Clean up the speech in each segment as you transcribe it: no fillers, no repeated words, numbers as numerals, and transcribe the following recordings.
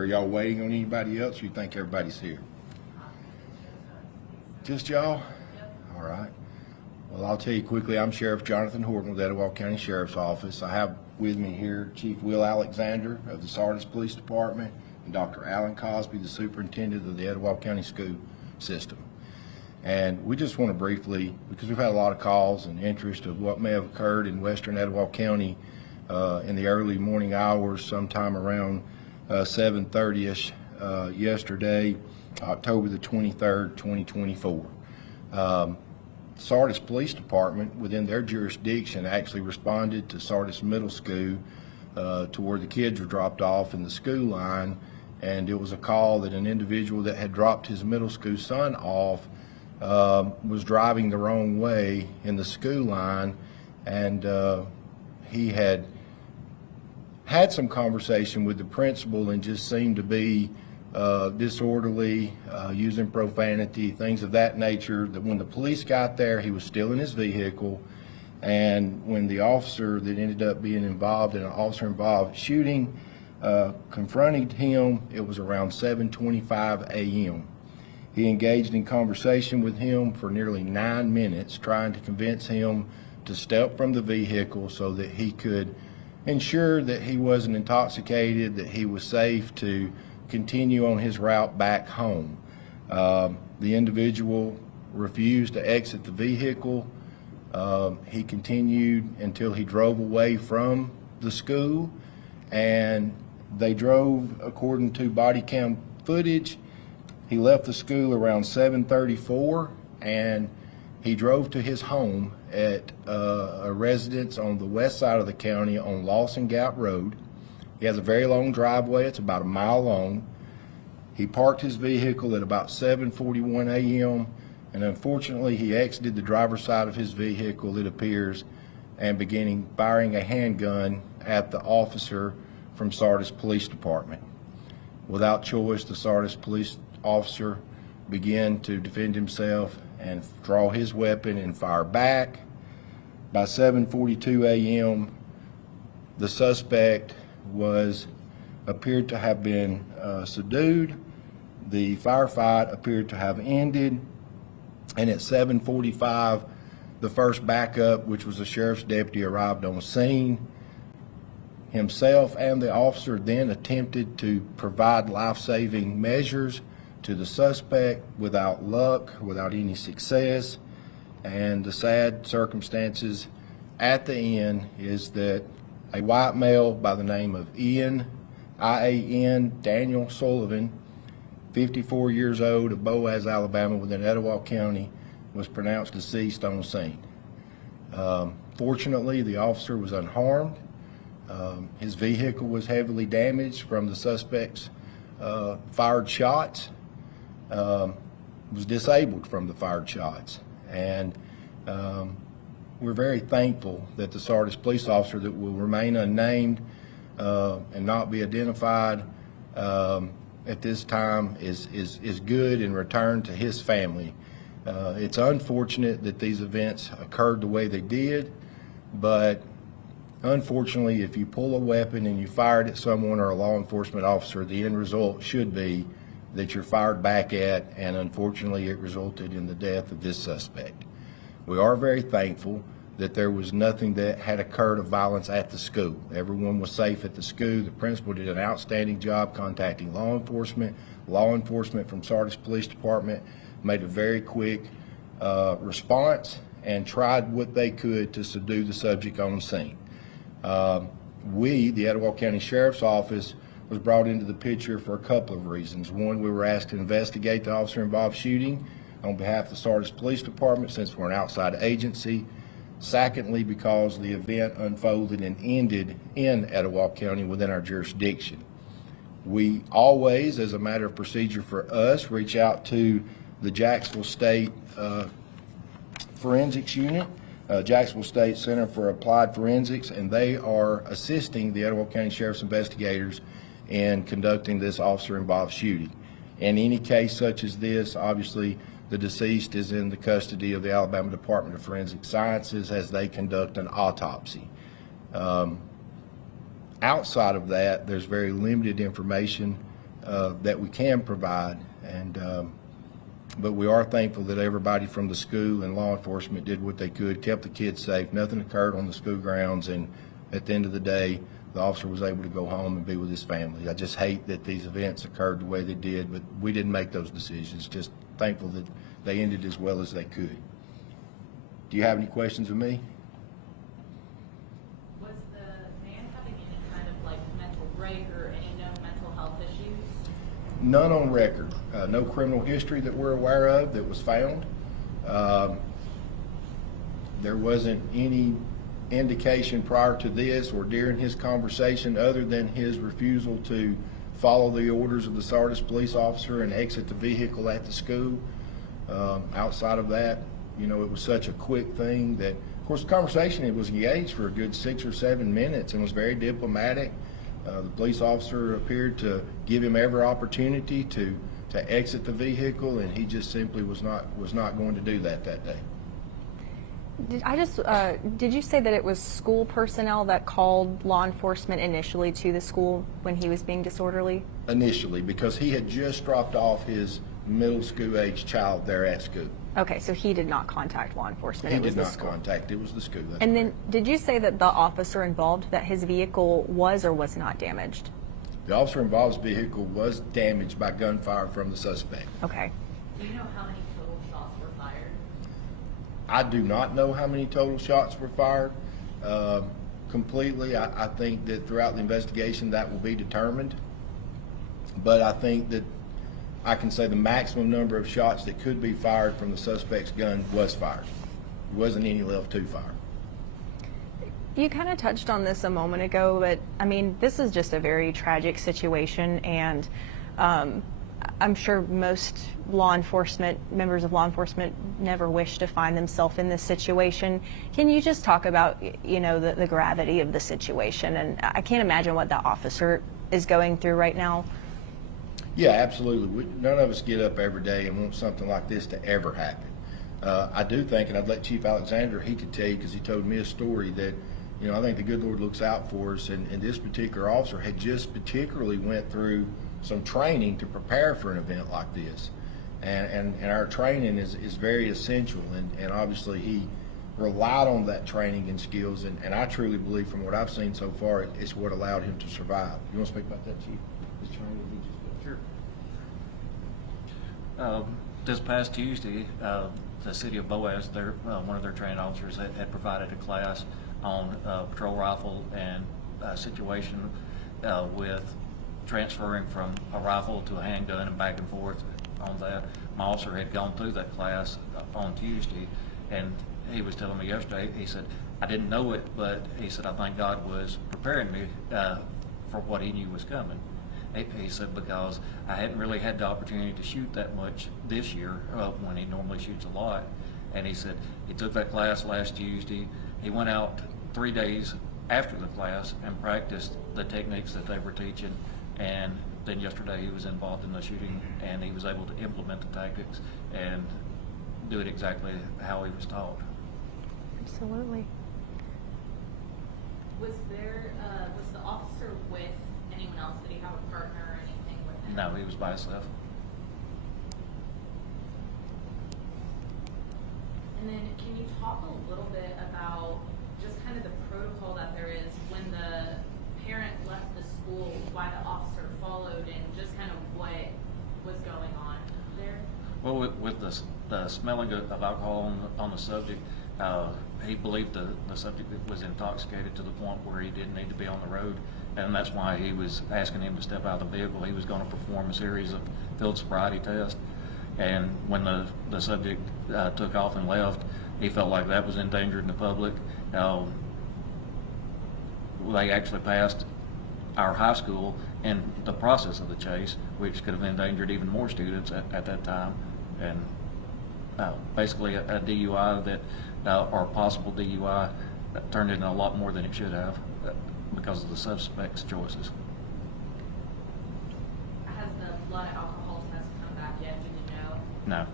Are y'all waiting on anybody else? Or you think everybody's here? Just y'all? All right. Well, I'll tell you quickly, I'm Sheriff Jonathan Horton with Etowah County Sheriff's Office. I have with me here Chief Will Alexander of the Sardis Police Department and Dr. Alan Cosby, the Superintendent of the Etowah County School System. And we just want to briefly, because we've had a lot of calls and interest of what may have occurred in western Etowah County in the early morning hours, sometime around 7:30ish yesterday, October the 23rd, 2024. Sardis Police Department, within their jurisdiction, actually responded to Sardis Middle School to where the kids were dropped off in the school line, and it was a call that an individual that had dropped his middle school son off was driving the wrong way in the school line, and he had some conversation with the principal and just seemed to be disorderly, using profanity, things of that nature. That when the police got there, he was still in his vehicle, and when the officer that ended up being involved in an officer-involved shooting confronted him, it was around 7:25 a.m. He engaged in conversation with him for nearly 9 minutes, trying to convince him to step from the vehicle so that he could ensure that he wasn't intoxicated, that he was safe to continue on his route back home. The individual refused to exit the vehicle. He continued until he drove away from the school, and they drove, according to body cam footage, he left the school around 7:34, and he drove to his home at a residence on the west side of the county on Lawson Gap Road. He has a very long driveway. It's about a mile long. He parked his vehicle at about 7:41 a.m. and unfortunately he exited the driver's side of his vehicle, it appears, and began firing a handgun at the officer from Sardis Police Department. Without choice, the Sardis police officer began to defend himself and draw his weapon and fire back. By 7:42 a.m., the suspect appeared to have been subdued. The firefight appeared to have ended, and at 7:45, the first backup, which was a sheriff's deputy, arrived on scene. Himself and the officer then attempted to provide life-saving measures to the suspect without luck, without any success, and the sad circumstances at the end is that a white male by the name of Ian Daniel Sullivan, 54 years old, of Boaz, Alabama, within Etowah County, was pronounced deceased on scene. Fortunately, the officer was unharmed. His vehicle was heavily damaged from the suspect's fired shots, was disabled from the fired shots, and we're very thankful that the Sardis police officer, that will remain unnamed and not be identified at this time, is good and returned to his family. It's unfortunate that these events occurred the way they did, but unfortunately, if you pull a weapon and you fire it at someone or a law enforcement officer, the end result should be that you're fired back at, and unfortunately it resulted in the death of this suspect. We are very thankful that there was nothing that had occurred of violence at the school. Everyone was safe at the school. The principal did an outstanding job contacting law enforcement. Law enforcement from Sardis Police Department made a very quick response and tried what they could to subdue the subject on scene. We, the Etowah County Sheriff's Office, was brought into the picture for a couple of reasons. One, we were asked to investigate the officer-involved shooting on behalf of the Sardis Police Department, since we're an outside agency. Secondly, because the event unfolded and ended in Etowah County within our jurisdiction. We always, as a matter of procedure for us, reach out to the Jacksonville State Forensics Unit, Jacksonville State Center for Applied Forensics, and they are assisting the Etowah County Sheriff's investigators in conducting this officer-involved shooting. In any case such as this, obviously the deceased is in the custody of the Alabama Department of Forensic Sciences as they conduct an autopsy. Outside of that, there's very limited information that we can provide. But we are thankful that everybody from the school and law enforcement did what they could, kept the kids safe. Nothing occurred on the school grounds, and at the end of the day, the officer was able to go home and be with his family. I just hate that these events occurred the way they did, but we didn't make those decisions. Just thankful that they ended as well as they could. Do you have any questions of me? Was the man having any kind of like mental break or any known mental health issues? None on record. No criminal history that we're aware of that was found. There wasn't any indication prior to this or during his conversation other than his refusal to follow the orders of the Sardis police officer and exit the vehicle at the school. Outside of that, you know, it was such a quick thing that, of course, the conversation, it was engaged for a good 6 or 7 minutes and was very diplomatic. The police officer appeared to give him every opportunity to exit the vehicle, and he just simply was not going to do that day. Did you say that it was school personnel that called law enforcement initially to the school when he was being disorderly? Initially, because he had just dropped off his middle school age child there at school. Okay, so he did not contact law enforcement. He did not contact. It was the school. And then, did you say that the officer involved, that his vehicle was or was not damaged? The officer involved's vehicle was damaged by gunfire from the suspect. Okay. Do you know how many total shots were fired? I do not know how many total shots were fired completely. I think that throughout the investigation that will be determined. But I think that I can say the maximum number of shots that could be fired from the suspect's gun was fired. There wasn't any left to fire. You kind of touched on this a moment ago, but I mean, this is just a very tragic situation, and I'm sure most members of law enforcement never wish to find themselves in this situation. Can you just talk about, you know, the gravity of the situation? And I can't imagine what the officer is going through right now. Yeah, absolutely. None of us get up every day and want something like this to ever happen. I do think, and I'd let Chief Alexander, he could tell you, because he told me a story that, you know, I think the good Lord looks out for us, and this particular officer had just particularly went through some training to prepare for an event like this. And our training is very essential, and obviously he relied on that training and skills, and I truly believe from what I've seen so far, it's what allowed him to survive. You want to speak about that, Chief? His training he just did? Sure. This past Tuesday, the city of Boaz, one of their training officers had provided a class on patrol rifle and situation with transferring from a rifle to a handgun and back and forth on that. My officer had gone through that class on Tuesday, and he was telling me yesterday, he said, I didn't know it, but he said, I think God was preparing me for what he knew was coming. He said, because I hadn't really had the opportunity to shoot that much this year when he normally shoots a lot. And he said he took that class last Tuesday. He went out 3 days after the class and practiced the techniques that they were teaching. And then yesterday he was involved in the shooting, and he was able to implement the tactics and do it exactly how he was taught. Absolutely. Was the officer with anyone else? Did he have a partner or anything with him? No, he was by himself. And then can you talk a little bit about just kind of the protocol that there is when the parent left the school, why the officer followed, and just kind of what was going on there? Well, with the smelling of alcohol on the subject, he believed the subject was intoxicated to the point where he didn't need to be on the road, and that's why he was asking him to step out of the vehicle. He was going to perform a series of field sobriety tests, and when the subject took off and left, he felt like that was endangering the public. They actually passed our high school in the process of the chase, which could have endangered even more students at that time, and basically a DUI that, or possible DUI, turned into a lot more than it should have because of the suspect's choices. Has the blood alcohol test come back yet? Do you know? No.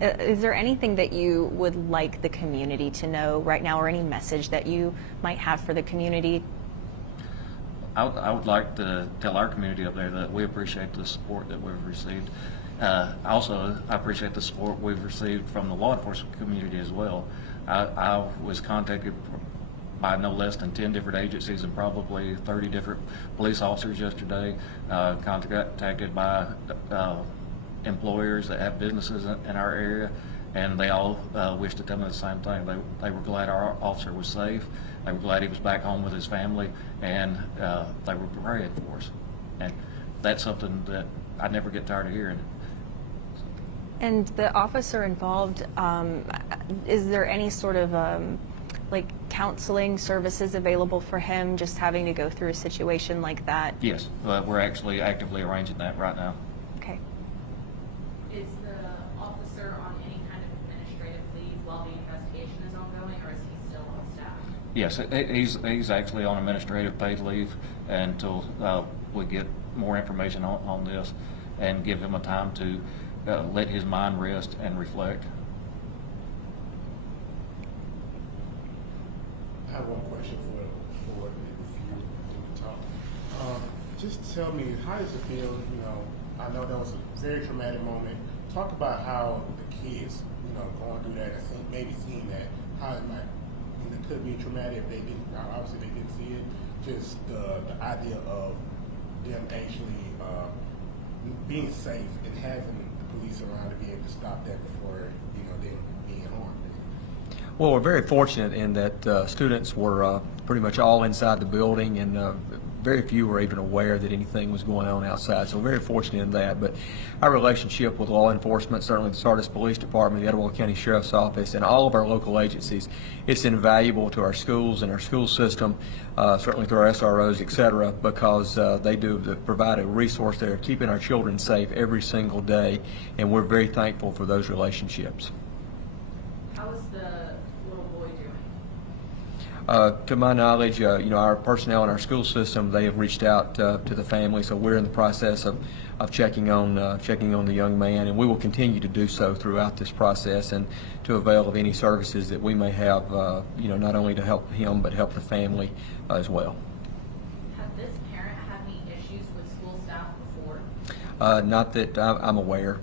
Is there anything that you would like the community to know right now, or any message that you might have for the community? I would like to tell our community up there that we appreciate the support that we've received. Also, I appreciate the support we've received from the law enforcement community as well. I was contacted by no less than 10 different agencies and probably 30 different police officers yesterday, contacted by employers that have businesses in our area, and they all wish to tell me the same thing. They were glad our officer was safe. They were glad he was back home with his family, and they were praying for us. And that's something that I never get tired of hearing. And the officer involved, is there any sort of like counseling services available for him just having to go through a situation like that? Yes, we're actually actively arranging that right now. Okay. Is the officer on any kind of administrative leave while the investigation is ongoing, or is he still on staff? Yes, he's actually on administrative paid leave until we get more information on this and give him a time to let his mind rest and reflect. I have one question for if you can talk. Just tell me, how does it feel? I know that was a very traumatic moment. Talk about how the kids, going through that. I think maybe seeing that, how it might, it could be traumatic if they didn't. Obviously, they didn't see it. Just the idea of them actually being safe and having the police around to be able to stop that before them being harmed. Well, we're very fortunate in that students were pretty much all inside the building, and very few were even aware that anything was going on outside. So we're very fortunate in that. But our relationship with law enforcement, certainly the Sardis Police Department, the Etowah County Sheriff's Office, and all of our local agencies, it's invaluable to our schools and our school system, certainly through our SROs, et cetera, because they provide a resource there, keeping our children safe every single day, and we're very thankful for those relationships. How is the little boy doing? To my knowledge, our personnel in our school system, they have reached out to the family, so we're in the process of checking on the young man, and we will continue to do so throughout this process and to avail of any services that we may have, not only to help him but help the family as well. Have this parent had any issues with school staff before? Not that I'm aware.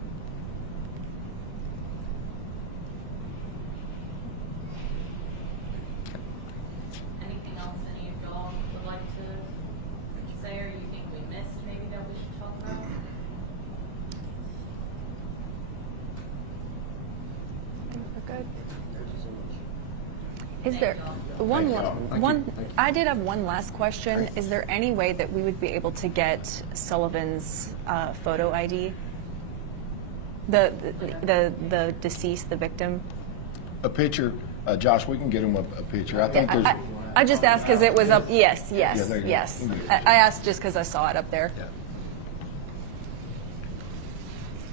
Anything else any of y'all would like to say, or you think we missed maybe that we should talk about? We're good. Thank you so much. Is there Thank one? I did have one last question. Is there any way that we would be able to get Sullivan's photo ID? The deceased, the victim. A picture, Josh, we can get him a picture. I think there's. I just asked because it was up. Yes, Yeah, yes, there you go. yes. You can get a I picture. asked just because I saw it up there. Yeah.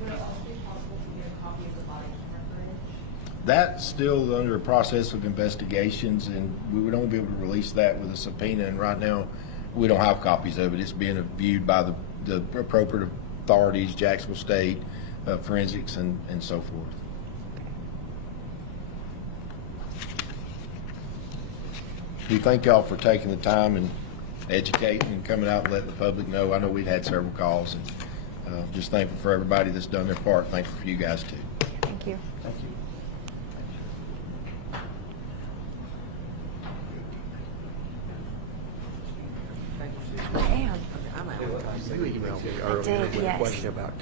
Would it also be possible to get a copy of the body camera footage? That's still under a process of investigations, and we would only be able to release that with a subpoena, and right now, we don't have copies of it. It's being viewed by the appropriate authorities, Jacksonville State, forensics, and so forth. We thank y'all for taking the time and educating and coming out and letting the public know. I know we've had several calls, and just thankful for everybody that's done their part. Thankful for you guys, too. Thank you. Thank you. Damn. You emailed me I did, with a yes. question about